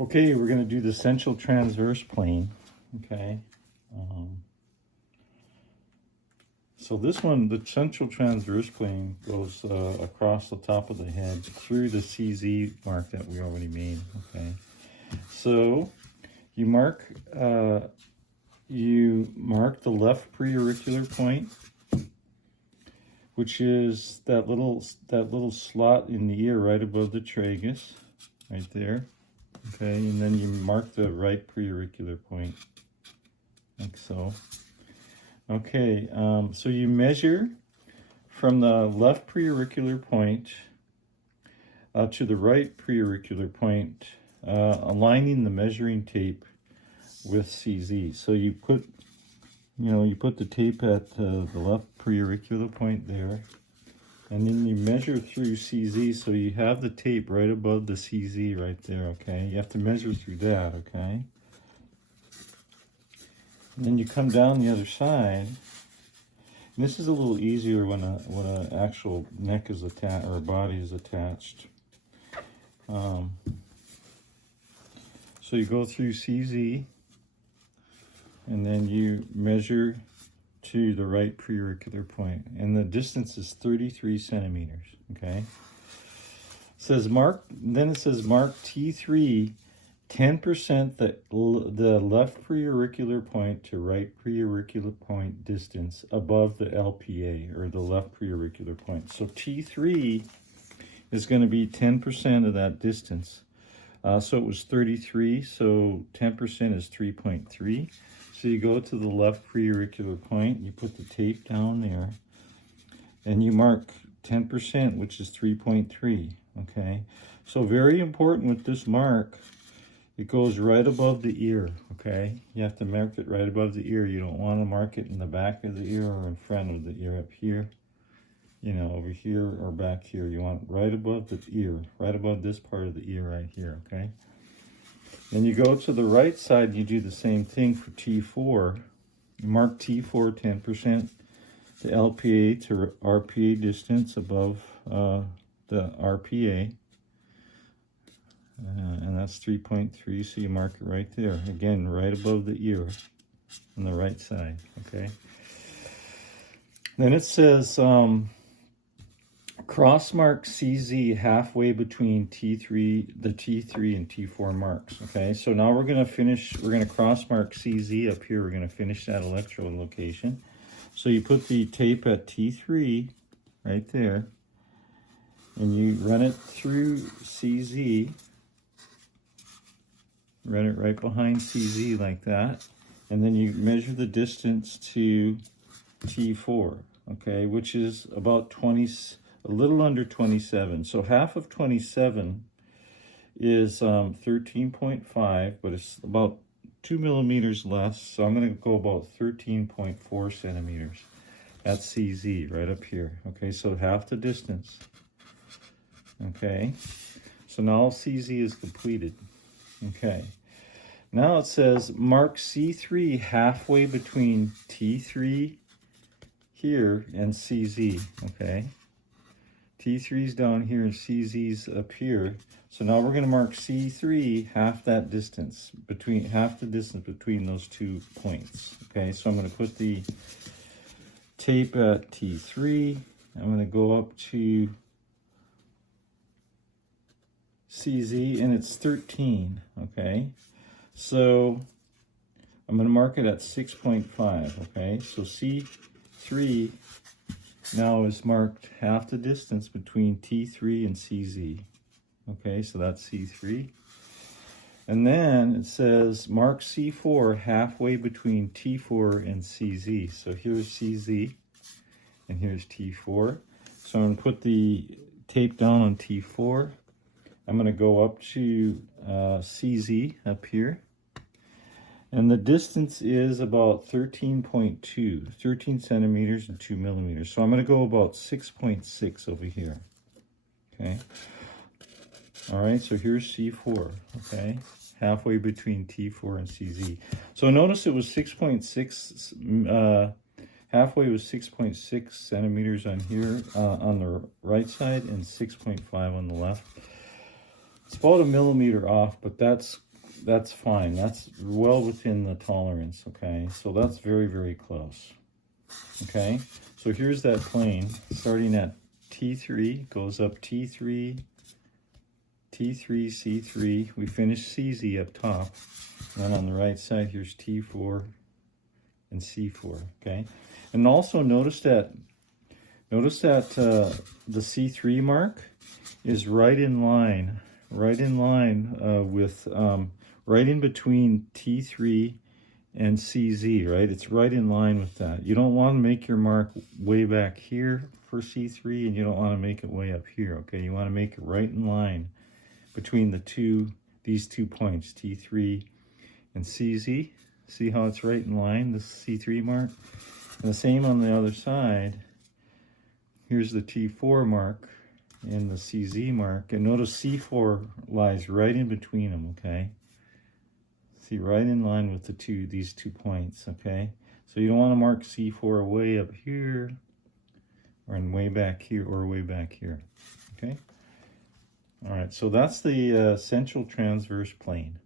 Okay, we're going to do the central transverse plane. Okay. So this one, the central transverse plane, goes across the top of the head through the CZ mark that we already made. Okay. So you mark the left preauricular point, which is that little slot in the ear right above the tragus, right there. Okay, and then you mark the right preauricular point, like so. Okay, so you measure from the left preauricular point to the right preauricular point, aligning the measuring tape with CZ. So you put the tape at the left preauricular point there, and then you measure through CZ, so you have the tape right above the CZ right there, okay? You have to measure through that, okay? And then you come down the other side. And this is a little easier when an actual neck is attached, or body is attached. So you go through CZ, and then you measure to the right preauricular point, and the distance is 33 centimeters. Okay. Then it says mark T3 10% the left preauricular point to right preauricular point distance above the LPA, or the left preauricular point. So T3 is going to be 10% of that distance. So it was 33, so 10% is 3.3. So you go to the left preauricular point, you put the tape down there, and you mark 10%, which is 3.3, okay? So very important with this mark, it goes right above the ear, okay? You have to mark it right above the ear. You don't want to mark it in the back of the ear or in front of the ear, up here, over here or back here. You want it right above the ear, right above this part of the ear right here, okay? And you go to the right side, you do the same thing for T4. You mark T4 10%, the LPA to RPA distance above the RPA. And that's 3.3, so you mark it right there. Again, right above the ear on the right side, okay? Then it says cross mark CZ halfway between the T3 and T4 marks, okay? So now we're going to cross mark CZ up here. We're going to finish that electrode location. So you put the tape at T3 right there, and you run it through CZ, run it right behind CZ like that, and then you measure the distance to T4, okay, which is about a little under 27. So half of 27 is 13.5, but it's about 2 millimeters less. So I'm going to go about 13.4 centimeters. That's CZ right up here. Okay, so half the distance. Okay, so now CZ is completed. Okay, now it says mark C3 halfway between T3 here and CZ. Okay. T3's down here and CZ's up here. So now we're going to mark C3 half the distance between those 2 points. Okay, so I'm going to put the tape at T3. I'm going to go up to CZ, and it's 13. Okay, so I'm going to mark it at 6.5. Okay, so C3 now is marked half the distance between T3 and CZ. Okay, so that's C3. And then it says mark C4 halfway between T4 and CZ. So here's CZ, and here's T4. So I'm going to put the tape down on T4. I'm going to go up to CZ up here. And the distance is about 13 centimeters and 2 millimeters. So I'm going to go about 6.6 over here. Okay. All right, so here's C4, okay? Halfway between T4 and CZ. So notice it was 6.6, halfway was 6.6 centimeters on here, on the right side, and 6.5 on the left. It's about a millimeter off, but that's that's fine. That's well within the tolerance, okay? So that's very, very close, okay? So here's that plane starting at T3, goes up T3, T3, C3. We finish CZ up top. And then on the right side, here's T4 and C4, okay? And also notice that the C3 mark is right in line with, right in between T3 and CZ, right? It's right in line with that. You don't want to make your mark way back here for C3, and you don't want to make it way up here, okay? You want to make it right in line between these 2 points, T3 and CZ. See how it's right in line, the C3 mark? And the same on the other side. Here's the T4 mark and the CZ mark. And notice C4 lies right in between them, okay? See, right in line with these 2 points, okay? So you don't want to mark C4 way up here, or way back here, or way back here, okay? All right, so that's the central transverse plane.